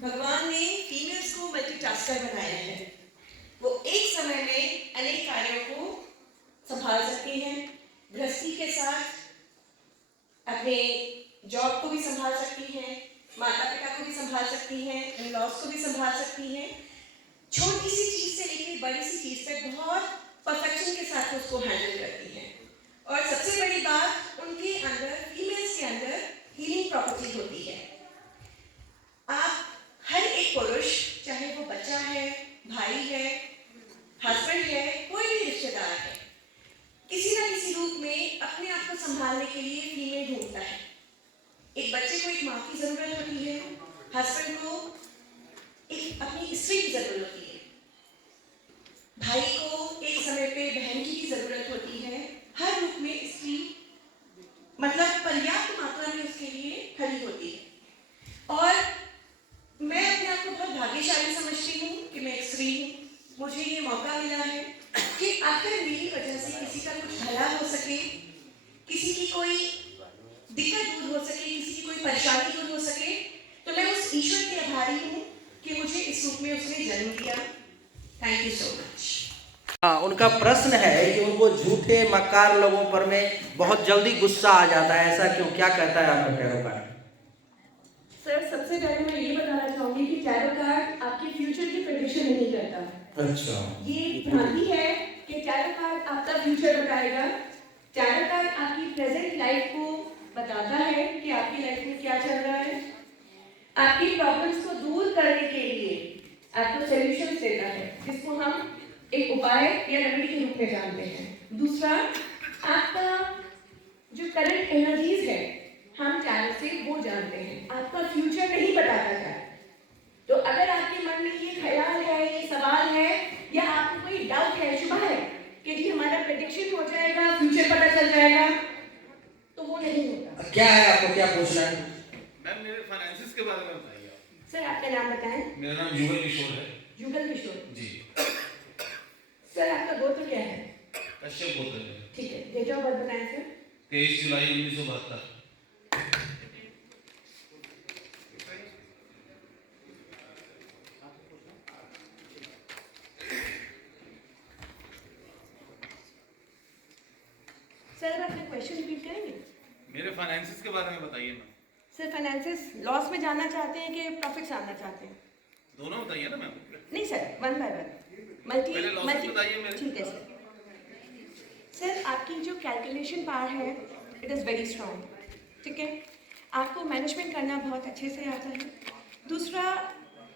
भगवान ने फीमेल्स को मल्टीटास्कर बनाया है। वो एक समय में अनेक कार्यों को संभाल सकती हैं, गृहस्थी के साथ अपने जॉब को भी संभाल सकती हैं, माता पिता को भी संभाल सकती हैं, इन-लॉज को भी संभाल सकती हैं। छोटी सी चीज से लेकर बड़ी सी चीज तक बहुत परफेक्शन के साथ उसको हैंडल करती हैं। और सबसे बड़ी बात, उनके अंदर, फीमेल्स के अंदर हीलिंग प्रॉपर्टी होती है। आप हर एक पुरुष, चाहे वो बच्चा है, भाई है, हस्बैंड है, कोई भी रिश्तेदार है, किसी ना किसी रूप में अपने आप को संभालने के लिए फीमेल ढूंढता है। एक बच्चे को एक माँ की जरूरत होती है, हस्बैंड को एक अपनी स्त्री की जरूरत होती है, भाई को एक समय पे बहन की भी जरूरत होती है। हर रूप में स्त्री मतलब पर्याप्त मात्रा में उसके लिए खड़ी होती है। और मैं अपने आप को बहुत भाग्यशाली समझती हूँ कि मैं एक स्त्री हूँ। मुझे ये मौका मिला है कि आखिर मेरी वजह से किसी का कुछ भला हो सके, किसी की कोई दिक्कत दूर हो सके, किसी की कोई परेशानी दूर हो सके। तो मैं उस ईश्वर की आभारी हूँ कि मुझे इस रूप में उसने जन्म दिया। Thank you so much. हाँ, उनका प्रश्न है कि उनको झूठे मक्कार लोगों पर में बहुत जल्दी गुस्सा आ जाता है, ऐसा क्यों? क्या कहता है आपका टैरो कार्ड? सर, सबसे पहले मैं ये बताना चाहूंगी कि टैरो कार्ड आपके फ्यूचर की प्रेडिक्शन नहीं करता। अच्छा, ये भ्रांति है कि टैरो कार्ड आपका फ्यूचर बताएगा। टैरो कार्ड आपकी प्रेजेंट लाइफ को बताता है कि आपकी लाइफ में क्या चल रहा है। आपकी प्रॉब्लम्स को दूर करने के लिए आपको सॉल्यूशंस देता है, जिसको हम एक उपाय या रेमेडी के रूप में जानते हैं। दूसरा, आपका जो करंट एनर्जीज है, हम टैरो से वो जानते हैं। आपका फ्यूचर नहीं बताता है। तो अगर आपके मन में ये ख्याल है, ये सवाल है, या आपको कोई डाउट है, शुभा है कि जी हमारा प्रेडिक्शन हो जाएगा, फ्यूचर पता चल जाएगा, तो वो नहीं होता। क्या है, आपको क्या पूछना है? मैम, मेरे फाइनेंसिस के बारे में बताइए आप। सर, आपका नाम बताएं। मेरा नाम युगल किशोर है। युगल किशोर जी। सर, आपका गोत्र क्या है? कश्यप गोत्र है। ठीक है, डेट ऑफ बर्थ बताएं सर। 23 जुलाई 1972। सर, आप अपने क्वेश्चन रिपीट करेंगे? मेरे फाइनेंसिस के बारे में बताइए मैम। सर, फाइनेंसिस लॉस में जानना चाहते हैं कि प्रॉफिट्स आना चाहते हैं? दोनों बताइए ना मैम। नहीं सर, वन बाय वन। पहले लॉसेस बताइए मेरे। ठीक है सर। सर, आपकी जो कैलकुलेशन पावर है, इट इज़ वेरी स्ट्रॉन्ग। ठीक है, आपको मैनेजमेंट करना बहुत अच्छे से आता है। दूसरा,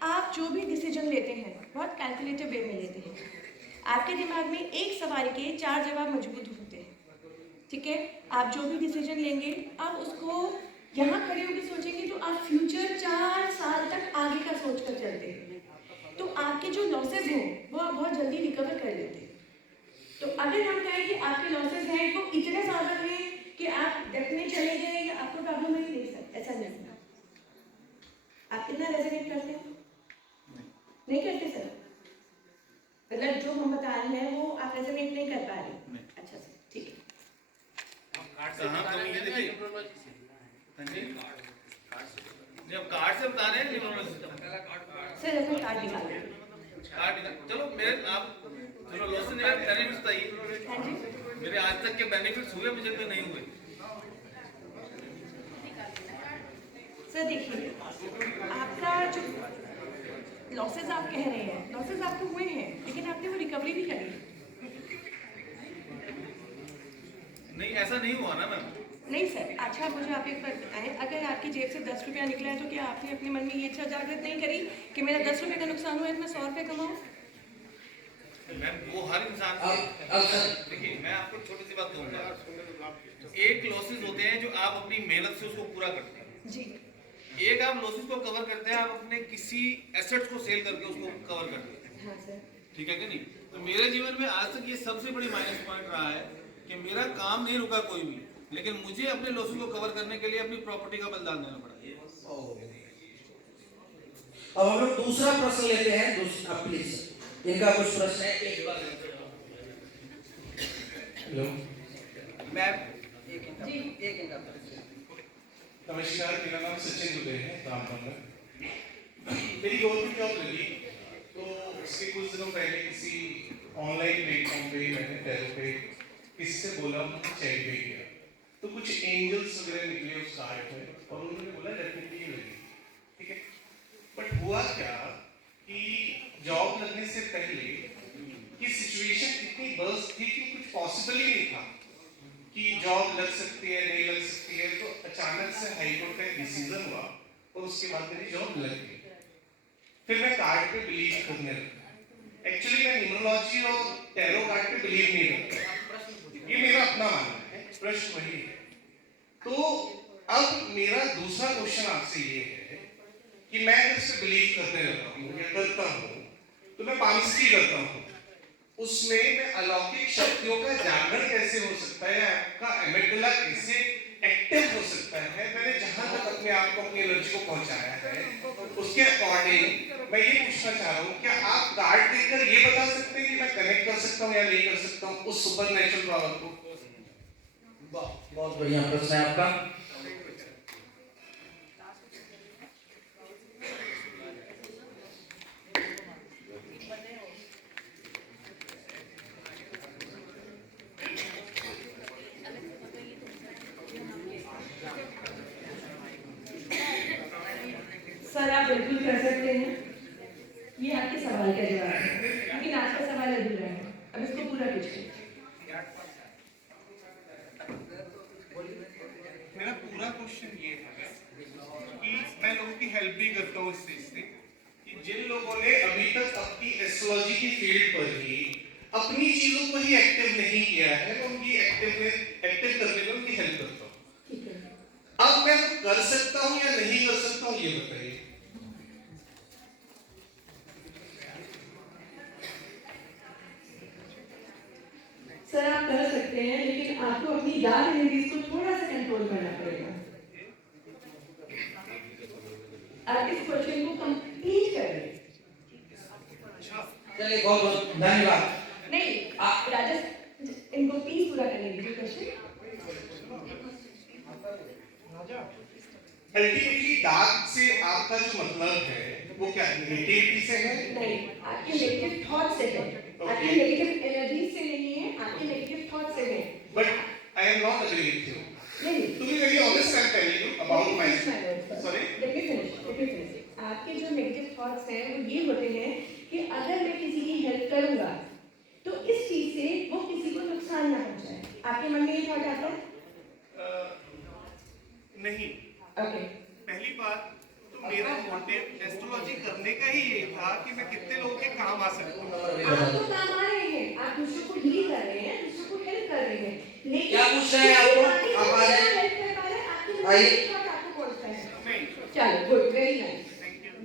आप जो भी डिसीजन लेते हैं बहुत कैलकुलेटिव वे में लेते हैं। आपके दिमाग में एक सवाल के 4 जवाब मौजूद होते हैं। ठीक है, आप जो भी डिसीजन लेंगे, आप उसको यहाँ खड़े होकर सोचेंगे तो आप फ्यूचर 4 साल तक आगे का सोच कर चलते हैं। तो आपके जो लॉसेज हैं वो आप बहुत जल्दी रिकवर कर लेते हैं। तो अगर हम कहें कि आपके लॉसेज हैं वो इतने ज़्यादा हैं कि आप डेट में चले गए या आपको प्रॉब्लम नहीं सर, ऐसा नहीं है। आप कितना रेजोनेट करते हैं? नहीं करते सर? मतलब जो हम बता रहे हैं वो आप रेजोनेट नहीं कर पा रहे? अच्छा सर, ठीक है। कहाँ कमी है देखिए। हाँ जी, नहीं अब कार्ड से बता रहे हैं सर, अपने कार्ड निकालिए। चलो मेरे आप चलो लॉस से मेरे बेनिफिट्स बताइए। हाँ जी। मेरे आज तक के बेनिफिट्स हुए, मुझे तो नहीं हुए। सर देखिए, आपका जो लॉसेज आप कह रहे हैं, लॉसेज आपको हुए हैं, लेकिन आपने वो रिकवरी भी करी। नहीं, ऐसा नहीं हुआ ना मैम। नहीं सर। अच्छा, मुझे आप एक बात बताएं, अगर आपकी जेब से 10 रुपया निकला है तो क्या आपने अपने मन में ये इच्छा जागृत नहीं करी कि मेरा 10 रुपये का नुकसान हुआ है तो मैं 100 रुपये कमाऊँ? मैम, वो हर इंसान देखिए, मैं आपको छोटी सी बात कहूँगा। एक लॉसेस होते हैं जो आप अपनी मेहनत से उसको पूरा करते हैं जी। एक आप लॉसेस को कवर करते हैं, आप अपने किसी एसेट्स को सेल करके उसको कवर करते हैं। हाँ सर। ठीक है कि नहीं? तो मेरे जीवन में आज तक ये सबसे बड़ी माइनस पॉइंट रहा है कि मेरा काम नहीं रुका कोई भी, लेकिन मुझे अपने लॉसेस को कवर करने के लिए अपनी प्रॉपर्टी का बलिदान देना पड़ा। अब हम लोग दूसरा प्रश्न लेते हैं। प्लीज, इनका कुछ प्रश्न है, एक बार। हेलो मैम, एक इनका नमस्कार, मेरा नाम सचिन दुबे है, रामनगर। मेरी गवर्नमेंट जॉब लगी तो उसके कुछ दिनों पहले किसी ऑनलाइन प्लेटफॉर्म पे मैंने टैरो पे किसी से बोला चेक पे किया तो कुछ एंजल्स वगैरह निकले उस कार्ड में और उन्होंने बोला डेफिनेटली लगी, ठीक है। बट हुआ क्या कि जॉब लगने से पहले कि सिचुएशन इतनी बर्स्ट थी कि कुछ पॉसिबल ही नहीं था कि जॉब लग सकती है नहीं लग सकती है, तो अचानक से हाई कोर्ट का एक डिसीजन हुआ और उसके बाद मेरी जॉब लग गई। फिर मैं कार्ड पे बिलीव करने लगा। एक्चुअली मैं न्यूमरोलॉजी और टैरो कार्ड पे बिलीव नहीं करता, ये मेरा अपना मानना है, प्रश्न वही है। तो अब मेरा दूसरा क्वेश्चन आपसे ये है कि मैं अगर इससे बिलीव करते रहता हूँ या करता हूँ तो मैं पामिस्ट्री करता हूँ, उसमें मैं अलौकिक शक्तियों का जागरण कैसे हो सकता है, आपका एमिगडाला कैसे एक्टिव हो सकता है। मैंने जहां तक अपने आप को अपनी एनर्जी को पहुंचाया है उसके अकॉर्डिंग मैं ये पूछना चाह रहा हूँ, क्या आप कार्ड देखकर ये बता सकते हैं कि मैं कनेक्ट कर सकता हूँ या नहीं कर सकता हूँ उस सुपर नेचुरल पावर को? बहुत बढ़िया प्रश्न है आपका। सर आप बिल्कुल कर सकते हैं, ये आपके सवाल का जवाब है, लेकिन आपका सवाल अधूरा है, अब इसको पूरा कीजिए। मेरा पूरा क्वेश्चन ये है कि मैं लोगों की हेल्प भी करता हूँ इस चीज से कि जिन लोगों ने अभी तक अपनी एस्ट्रोलॉजी की फील्ड पर ही अपनी चीजों को ही एक्टिव नहीं किया है, मैं उनकी एक्टिव करने में उनकी हेल्प करता हूँ। अब मैं कर सकता हूँ या नहीं कर सकता हूँ ये बताइए। सर आप कर सकते हैं, लेकिन आपको अपनी डार्क एनर्जीज को थोड़ा सा कंट्रोल करना पड़ेगा। आप इस क्वेश्चन को कंप्लीट करें। चलिए बहुत बहुत धन्यवाद। नहीं आप राजा इनको प्लीज पूरा करने दीजिए क्वेश्चन। अल्टीमेटली डार्क से आपका जो मतलब है वो क्या नेगेटिविटी से है? नहीं, आपके नेगेटिव थॉट से है, आपके नेगेटिव एनर्जी से नहीं है, आपके नेगेटिव थॉट से है। But I am not agreeing with you. नहीं, To be very honest, I am telling you about myself. Sorry. Let me finish. आपके जो नेगेटिव थॉट्स हैं वो ये होते हैं कि अगर मैं किसी की हेल्प करूंगा तो इस चीज से वो किसी को नुकसान ना पहुंचाए। आपके मन में ये थॉट आता है? नहीं। ओके। पहली बात तो मेरा मोटिव एस्ट्रोलॉजी करने का ही ये था कि मैं कितने लोगों के काम आ सकता हूँ। आप तो काम आ रहे हैं, आप दूसरों को हील कर रहे हैं, दूसरों को हेल्प कर रहे हैं, लेकिन क्या पूछ रहे हैं आपको? आप आ जाए। हेल्प कर पा रहे हैं, आपके आइए। नेगेटिव थॉट आपको पहुंचता है। नहीं। चलो good, very nice,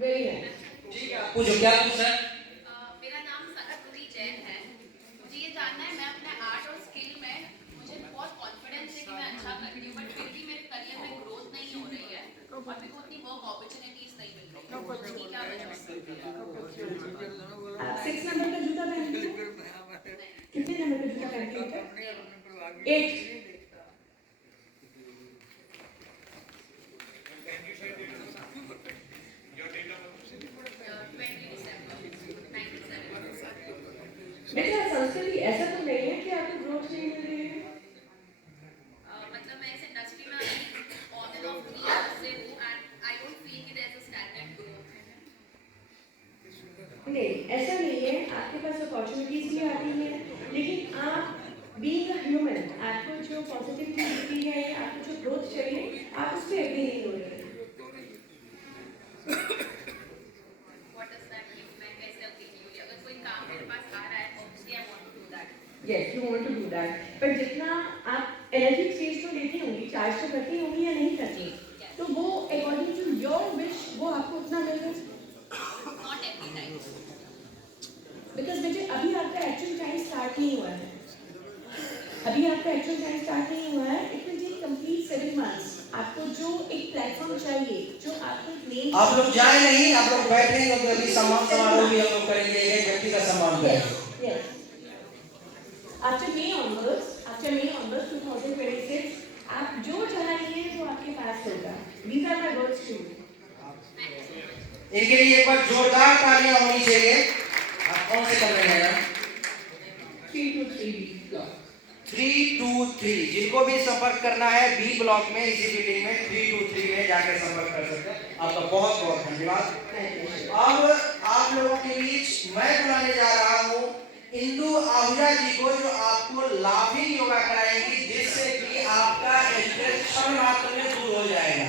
very nice. ठीक है, पूछो क्या पूछ रहे हैं? मेरा नाम सनतपुरी जैन है। मुझे ये जानना है, मैं अपने आर्ट और स्किल में मुझे बहुत कॉन्फिडेंस है कि मैं अच्छा कर रही हूँ, बट फिर भी मेरे करियर में ग्रोथ नहीं हो रही है और मेरे को उतनी वर्क अपॉर्चुनिटीज नहीं मिल रही है। उसकी क्या वजह है? आप 6 नंबर का जूता पहनते हैं? कितने नंबर का जूता पहनते हैं? 8। बेटा संस्कृति ऐसा तो नहीं है कि आपको ग्रोथ नहीं मिल रही है। मतलब मैं इस इंडस्ट्री में ऑन एंड ऑफ 3 इयर्स से हूँ एंड आई डोंट फील कि there is a standard growth. नहीं ऐसा नहीं है, आपके पास अपॉर्चुनिटीज भी आती हैं, लेकिन आप बीइंग अ ह्यूमन आपको जो पॉजिटिव चीज मिलती है, आपको जो ग्रोथ चाहिए, आप उस पर एग्री नहीं हो रहे हैं। What does that mean? मैं कैसे अग्री करूँ? अगर कोई काम मेरे पास आ रहा है obviously I want to do that. Yes, you want to do that. पर जितना आप एनर्जी चेंज तो लेती होंगी, चार्ज तो करती होंगी या नहीं करती, तो वो अकॉर्डिंग टू योर विश वो आपको उतना मिल रहा है। Not every time. बिकॉज बेटे अभी आपका एक्चुअल टाइम स्टार्ट नहीं हुआ है, अभी आपका एक्चुअल टाइम स्टार्ट नहीं हुआ है। It will take complete 7 months. आपको जो एक प्लेटफॉर्म चाहिए, जो आपको मेन। आप लोग जाए नहीं, आप लोग बैठे क्योंकि अभी सम्मान समारोह भी हम लोग करेंगे, एक व्यक्ति का सम्मान करेंगे। Yes. After May onwards, 2026, आप जो चाहेंगे वो आपके पास होगा। These are my words to you. इनके लिए एक बार जोरदार तालियां होनी चाहिए। आप कौन से कमरे में हैं? 323। जिनको भी संपर्क करना है बी ब्लॉक में, इसी बिल्डिंग में 323 में जाकर संपर्क कर सकते हैं। आपका बहुत बहुत धन्यवाद। अब आप लोगों के बीच मैं बुलाने जा रहा हूँ इंदु आहूजा जी को, जो आपको लाफिंग योगा कराएंगी, जिससे कि आपका स्ट्रेस क्षण मात्र में दूर हो जाएगा।